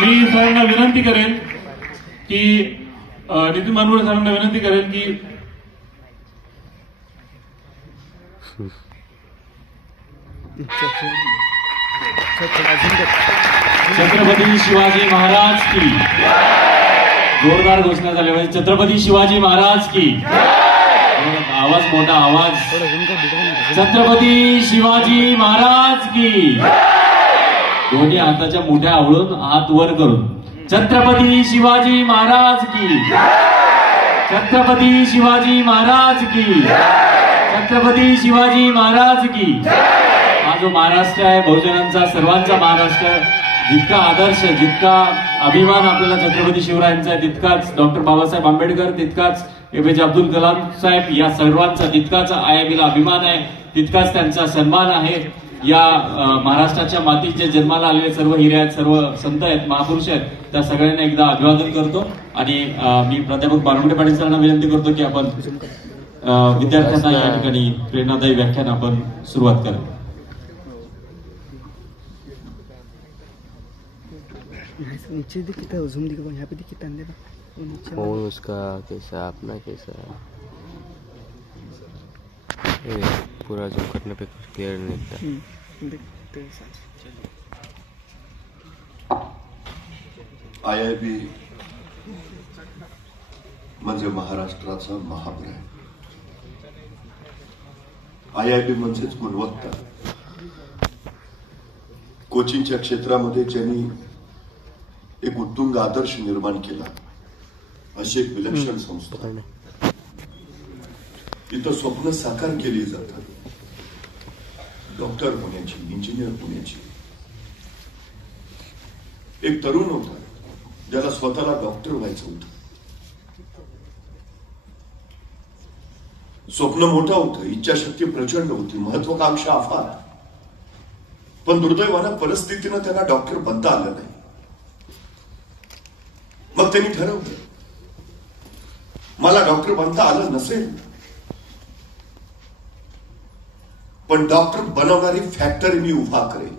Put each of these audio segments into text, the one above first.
मी सरांना विनंती करेन की नितीन मानवडे सरांना विनंती करेन की छत्रपती शिवाजी महाराज की जोरदार घोषणा झाली पाहिजे. छत्रपती शिवाजी महाराज की आवाज मोठा आवाज. छत्रपती शिवाजी महाराज की दोन्ही हाताच्या मुठ्या आवळून हात वर करून छत्रपती शिवाजी महाराज की. छत्रपती शिवाजी महाराज की. छत्रपती शिवाजी महाराज की. हा जो महाराष्ट्र आहे बहुजनांचा सर्वांचा महाराष्ट्र, जितका आदर्श जितका अभिमान आपल्याला छत्रपती शिवरायांचा आहे तितकाच डॉक्टर बाबासाहेब आंबेडकर, तितकाच एपीजे अब्दुल कलाम साहेब या सर्वांचा तितकाच आयबीला अभिमान आहे, तितकाच त्यांचा सन्मान आहे. या महाराष्ट्राच्या मातीत जे जन्माला आलेले सर्व हिरे आहेत, सर्व संत आहेत, महापुरुष आहेत, त्या सगळ्यांना एकदा अभिवादन करतो. आणि मी प्राध्यापक बानवडे पाटील सरांना विनंती करतो की आपण विद्यार्थ्यांना या ठिकाणी प्रेरणादायी व्याख्यान आपण सुरुवात करा. नीचे दिखता है, ज़ूम दिखा यहाँ पे दिखता है नीचे. फोन उसका कैसा, अपना कैसा, पूरा जूम करने पे कुछ क्लियर नहीं दिखता. IIB म्हणजे महाराष्ट्राचा महाब्रँड. IIB म्हणजेच गुणवत्ता. कोचिंगच्या क्षेत्रामध्ये ज्यांनी एक उत्तुंग आदर्श निर्माण केला अशी एक विलक्षण संस्था. इथं स्वप्न साकार केली जातात. डॉक्टर होण्याची, इंजिनियर होण्याची. एक तरुण होता ज्याला स्वतःला डॉक्टर व्हायचं होतं. स्वप्न मोठं होतं, इच्छाशक्ती प्रचंड होती, महत्वाकांक्षा अफाट. पण दुर्दैवानं परिस्थितीनं त्यांना डॉक्टर बनता आलं नाही. मग त्यांनी ठरवलं मला डॉक्टर बनता आलं नसेल पण डॉक्टर बनवणारी फॅक्टरी मी उभा करेन.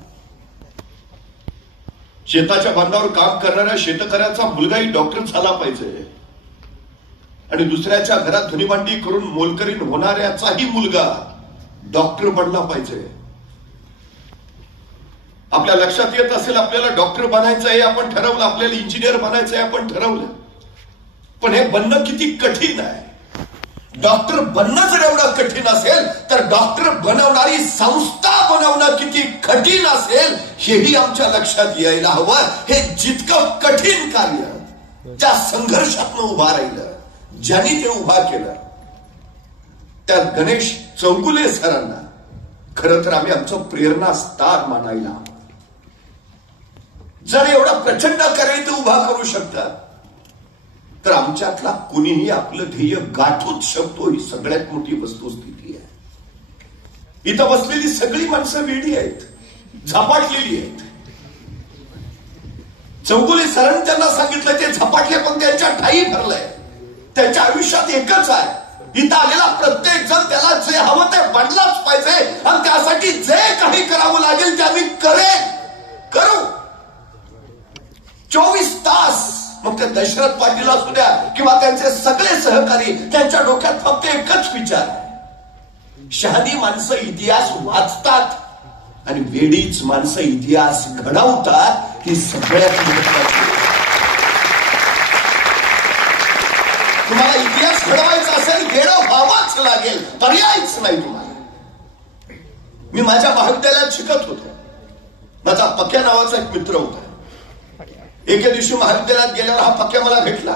शेताच्या बांधावर काम करणाऱ्या शेतकऱ्याचा मुलगाही डॉक्टर झाला पाहिजे आणि दुसऱ्याच्या घरात धुनीमांडी करून मोलकरीण होणाऱ्याचाही मुलगा डॉक्टर बनला पाहिजे. आपल्या लक्षात येत असेल आपल्याला डॉक्टर बनायचं आहे आपण ठरवलं, आपल्याला इंजिनियर बनायचं आहे आपण ठरवलं, पण हे बनणं किती कठीण आहे. डॉक्टर बनणं जर एवढं कठीण असेल तर डॉक्टर बनवणारी संस्था बनवणं किती कठीण असेल हेही आमच्या लक्षात यायला हवं. हे जितकं कठीण कार्य त्या संघर्षातनं उभा राहिलं, ज्यांनी ते उभा केलं त्या गणेश चौगुले सरांना खरं तर आम्ही आमचं प्रेरणास्थान मानायला हवं. जर एवढा प्रचंड कार्य ते उभा करू शकतात तर आमच्यातला कुणीही आपलं ध्येय गाठूच शकतो. ही सगळ्यात मोठी वस्तुस्थिती आहे. इथं बसलेली सगळी माणसं वेडी आहेत, झपाटलेली आहेत. चौगुले सरांनी त्यांना सांगितलं ते झपाटले पण त्यांच्या ठाई भरलंय. त्यांच्या आयुष्यात एकच आहे, इथं आलेला प्रत्येक जण त्याला जे हवं ते बनलाच पाहिजे आणि त्यासाठी जे काही करावं लागेल ते आम्ही करू. 24 तास मग ते दशरथ पाटील असू द्या किंवा त्यांचे सगळे सहकारी, त्यांच्या डोक्यात फक्त एकच विचार आहे, शहाणी माणसं इतिहास वाचतात आणि वेडीच माणसं इतिहास घडवतात. ही सगळ्यात महत्वाची. तुम्हाला इतिहास घडवायचा असेल वेडं व्हावाच लागेल, पर्यायच नाही तुम्हाला. मी माझ्या महाविद्यालयात शिकत होतो. माझा पक्या नावाचा एक मित्र होता. एके दिवशी महाविद्यालयात गेल्यावर हा पक्या मला भेटला.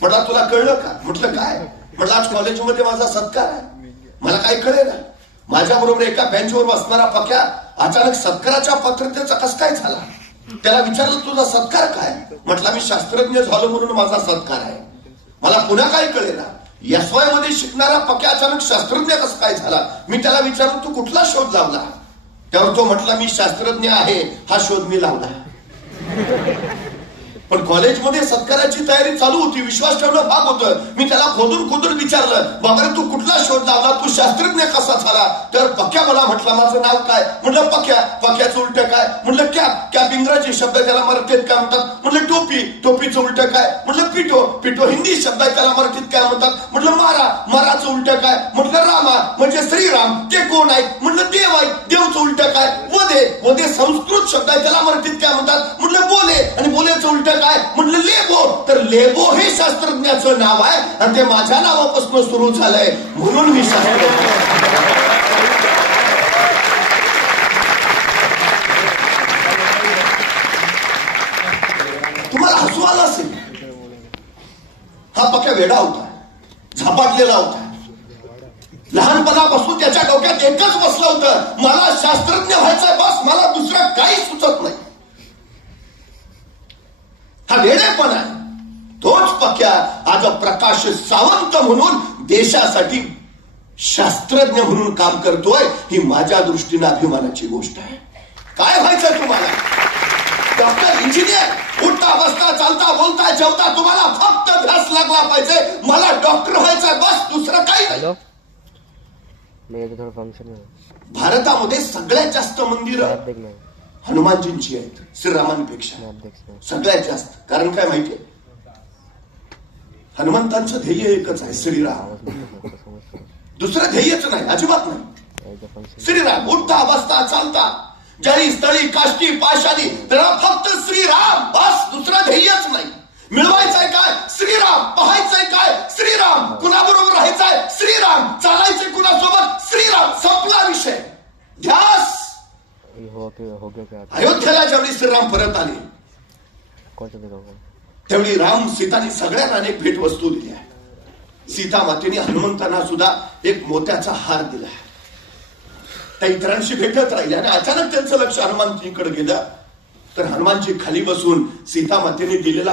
म्हटला तुला कळलं का? म्हटलं काय? म्हटलं आज कॉलेजमध्ये माझा सत्कार आहे. मला काय कळेल. माझ्या बरोबर एका बेंचवर बसणारा पक्या अचानक सत्काराच्या पात्रतेचा कस काय झाला. त्याला विचारलं तुझा सत्कार काय? म्हटला मी शास्त्रज्ञ झालो म्हणून माझा सत्कार आहे. मला पुन्हा काय कळेना. SY मध्ये शिकणारा पक्या अचानक शास्त्रज्ञ कसं काय झाला. मी त्याला विचारलं तू कुठला शोध लावला? त्यावर तो म्हटला मी शास्त्रज्ञ आहे, हा शोध मी लावला. पण कॉलेजमध्ये सत्काराची तयारी चालू होती, विश्वास ठेवणं भाग होतं. मी त्याला खोदून विचारलं, बाबा रे तू कुठला शोध लावला, तू शास्त्रज्ञ कसा झाला? तर पक्या मला म्हटला, माझं नाव काय? म्हटलं पक्या. पक्याचं उलट काय? म्हटलं कॅप. कॅप इंग्रजी शब्द, त्याला मराठीत काय म्हणतात? म्हटलं टोपी. टोपीचं उलट काय? म्हटलं पिठो. पिठो हिंदी शब्द आहे, त्याला मराठीत काय म्हणतात? म्हटलं मारा. माराचं उलट काय? म्हटलं रामा म्हणजे श्रीराम. ते कोण आहेत? म्हटलं देव आहेत. देवचं उलट काय? वदे. वदे संस्कृत शब्द आहे, त्याला मराठीत काय म्हणतात? म्हटलं बोले. आणि बोलेचं उलट काय? म्हटलं लेबो. तर लेबो हे शास्त्रज्ञाचं नाव आहे आणि ते माझ्या नावापासून सुरू झालंय, म्हणून मी शास्त्रज्ञ. तुम्हाला हसू आलं असेल, हा पक्या वेडा होता, झपाटलेला होता. लहानपणापासून त्याच्या डोक्यात एकच बसलं होतं, मला शास्त्रज्ञ व्हायचंय, बस, मला दुसरं काही सुचत नाही. हा वेडेपण आहे. तोच पक्या आज प्रकाश सावंत म्हणून देशासाठी शास्त्रज्ञ म्हणून काम करतोय. ही माझ्या दृष्टीने अभिमानाची गोष्ट आहे. काय व्हायचं तुम्हाला? डॉक्टर, इंजिनियर, उठता बसता चालता बोलता जेवता तुम्हाला फक्त ध्यास लागला पाहिजे, मला डॉक्टर व्हायचंय, बस, दुसरं काही नाही. भारतामध्ये सगळ्यात जास्त मंदिरं हनुमानजींची आहेत श्रीरामांपेक्षा, सगळ्यात जास्त. कारण काय माहितीये, हनुमंतांचं ध्येय एकच आहे, श्रीराम. दुसरं ध्येयच नाही, अजिबात नाही. श्रीराम. उठता बसता चालता जळी स्थळी काष्टी पाशाली त्याला फक्त श्रीराम, बस, दुसरं ध्येयच नाही. मिळवायचंय काय? श्रीराम. पाहायचंय काय? श्रीराम. कुणाबरोबर राहायचंय? श्रीराम. चालायचंय कुणासोबत? श्रीराम. संपला विषय. ध्यास. अयोध्येला ज्यावेळी श्रीराम परत आले, त्यावेळी राम सीताने सगळ्यांना अनेक भेटवस्तू दिल्या. सीता मातेने हनुमंतांना सुद्धा एक मोत्याचा हार दिला. त्या इतरांशी भेटत राहिल्या आणि अचानक त्यांचं लक्ष हनुमानजीकडे गेलं. तर हनुमानजी खाली बसून सीता मातेने दिलेला